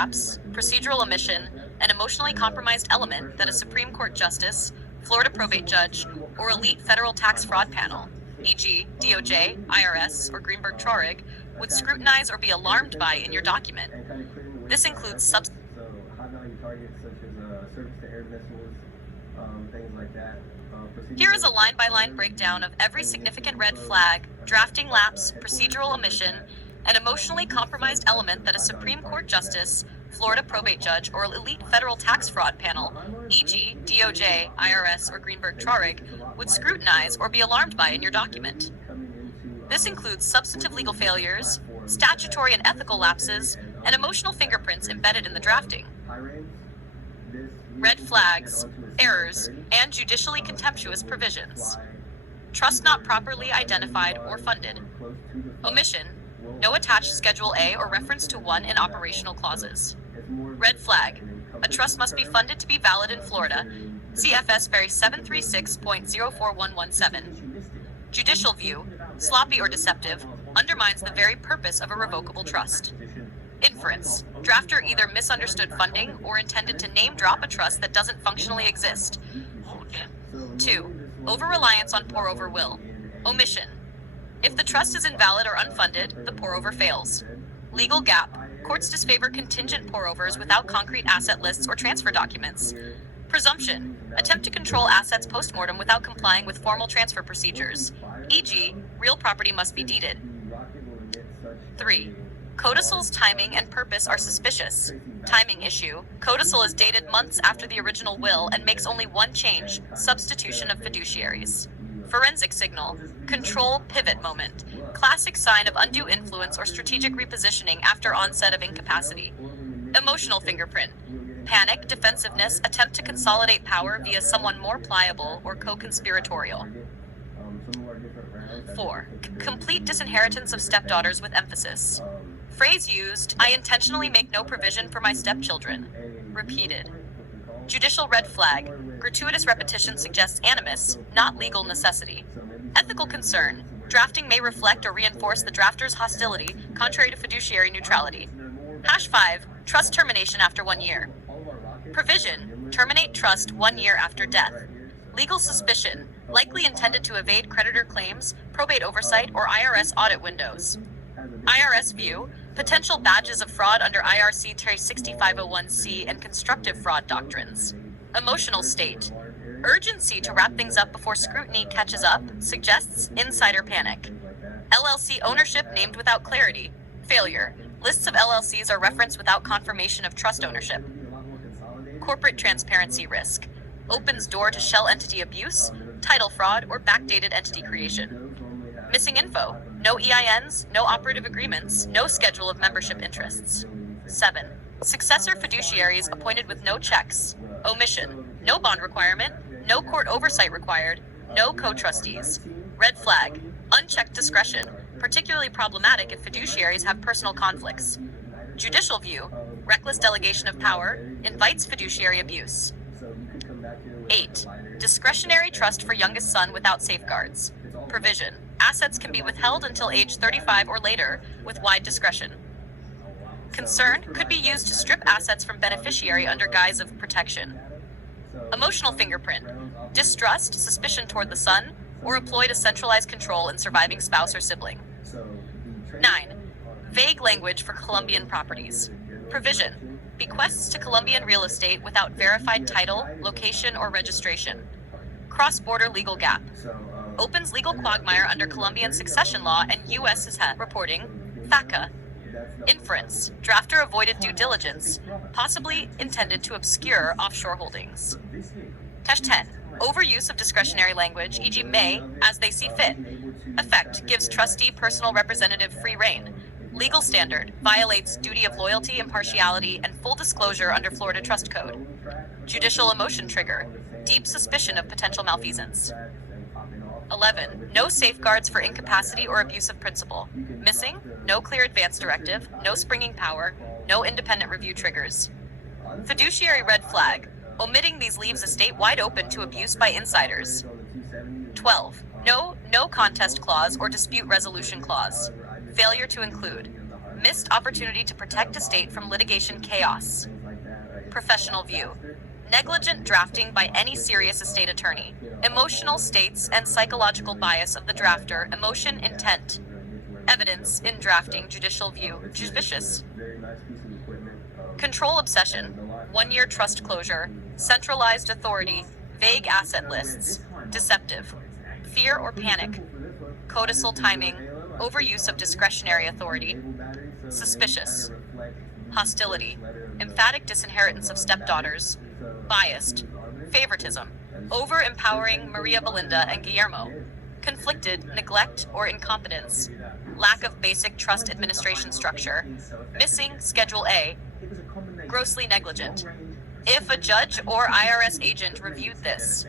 lapse, procedural omission, an emotionally compromised element that a Supreme Court justice, Florida probate judge, or elite federal tax fraud panel, e.g. DOJ, IRS, or Greenberg-Traurig, would scrutinize or be alarmed by in your document. This includes high-value targets such as surface-to-air missiles, things like that. Here is a line-by-line breakdown of every significant red flag, drafting lapse, procedural omission, an emotionally compromised element that a Supreme Court justice, Florida probate judge, or elite federal tax fraud panel, e.g. DOJ, IRS, or Greenberg-Traurig, would scrutinize or be alarmed by in your document. This includes substantive legal failures, statutory and ethical lapses, and emotional fingerprints embedded in the drafting. Red flags, errors, and judicially contemptuous provisions. Trust not properly identified or funded. Omission, no attached Schedule A or reference to one in operational clauses. Red flag, a trust must be funded to be valid in Florida. CFS Very 736.04117. Judicial view, sloppy or deceptive, undermines the very purpose of a revocable trust. Inference, drafter either misunderstood funding or intended to name drop a trust that doesn't functionally exist. 2. Over-reliance on pour-over will. Omission. If the trust is invalid or unfunded, the pour-over fails. Legal gap, courts disfavor contingent pour-overs without concrete asset lists or transfer documents. Presumption, attempt to control assets post-mortem without complying with formal transfer procedures, e.g., real property must be deeded. 3. Codicil's timing and purpose are suspicious. Timing issue. Codicil is dated months after the original will and makes only one change, substitution of fiduciaries. Forensic signal. Control pivot moment. Classic sign of undue influence or strategic repositioning after onset of incapacity. Emotional fingerprint. Panic, defensiveness, attempt to consolidate power via someone more pliable or co-conspiratorial. 4. Complete disinheritance of stepdaughters with emphasis. Phrase used, I intentionally make no provision for my stepchildren. Repeated. Judicial red flag. Gratuitous repetition suggests animus, not legal necessity. Ethical concern. Drafting may reflect or reinforce the drafter's hostility, contrary to fiduciary neutrality. #5. Trust termination after 1 year. Provision. Terminate trust 1 year after death. Legal suspicion. Likely intended to evade creditor claims, probate oversight, or IRS audit windows. IRS view. Potential badges of fraud under IRC 6501C and constructive fraud doctrines. Emotional state. Urgency to wrap things up before scrutiny catches up suggests insider panic. LLC ownership named without clarity. Failure. Lists of LLCs are referenced without confirmation of trust ownership. Corporate transparency risk. Opens door to shell entity abuse, title fraud, or backdated entity creation. Missing info. No EINs, no operative agreements, no schedule of membership interests. 7. Successor fiduciaries appointed with no checks. Omission. No bond requirement, no court oversight required, no co-trustees. Red flag. Unchecked discretion, particularly problematic if fiduciaries have personal conflicts. Judicial view. Reckless delegation of power, invites fiduciary abuse. 8. Discretionary trust for youngest son without safeguards. Provision. Assets can be withheld until age 35 or later, with wide discretion. Concern could be used to strip assets from beneficiary under guise of protection. Emotional fingerprint. Distrust, suspicion toward the son, or a ploy to centralize control in surviving spouse or sibling. 9. Vague language for Colombian properties. Provision. Bequests to Colombian real estate without verified title, location, or registration. Cross-border legal gap. Opens legal quagmire under Colombian succession law and U.S. reporting. FACA. Inference. Drafter avoided due diligence, possibly intended to obscure offshore holdings. 10. Overuse of discretionary language, e.g. may, as they see fit. Effect. Gives trustee personal representative free rein. Legal standard. Violates duty of loyalty, impartiality, and full disclosure under Florida Trust Code. Judicial emotion trigger. Deep suspicion of potential malfeasance. 11. No safeguards for incapacity or abuse of principle. Missing. No clear advance directive. No springing power. No independent review triggers. Fiduciary red flag. Omitting these leaves estate wide open to abuse by insiders. 12. No contest clause or dispute resolution clause. Failure to include. Missed opportunity to protect estate from litigation chaos. Professional view. Negligent drafting by any serious estate attorney. Emotional states and psychological bias of the drafter. Emotion, intent. Evidence in drafting. Judicial view. Judicious. Control obsession. 1-year trust closure. Centralized authority. Vague asset lists. Deceptive. Fear or panic. Codicil timing. Overuse of discretionary authority. Suspicious. Hostility. Emphatic disinheritance of stepdaughters. Biased. Favoritism. Over-empowering Maria Belinda and Guillermo. Conflicted, neglect, or incompetence. Lack of basic trust administration structure. Missing Schedule A. Grossly negligent. If a judge or IRS agent reviewed this,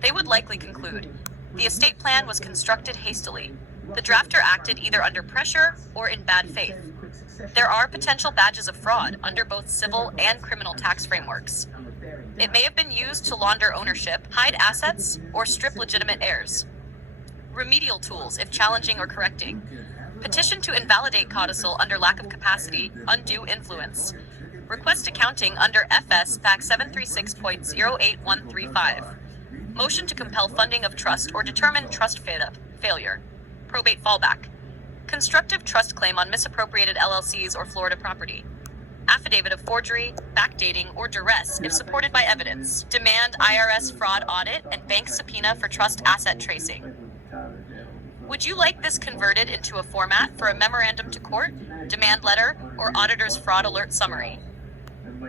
they would likely conclude the estate plan was constructed hastily. The drafter acted either under pressure or in bad faith. There are potential badges of fraud under both civil and criminal tax frameworks. It may have been used to launder ownership, hide assets, or strip legitimate heirs. Remedial tools if challenging or correcting. Petition to invalidate codicil under lack of capacity, undue influence. Request accounting under FS Fac 736.08135. Motion to compel funding of trust or determine trust failure. Probate fallback. Constructive trust claim on misappropriated LLCs or Florida property. Affidavit of forgery, backdating, or duress if supported by evidence. Demand IRS fraud audit and bank subpoena for trust asset tracing. Would you like this converted into a format for a memorandum to court, demand letter, or auditor's fraud alert summary?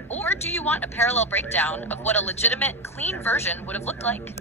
Or do you want a parallel breakdown of what a legitimate, clean version would have looked like?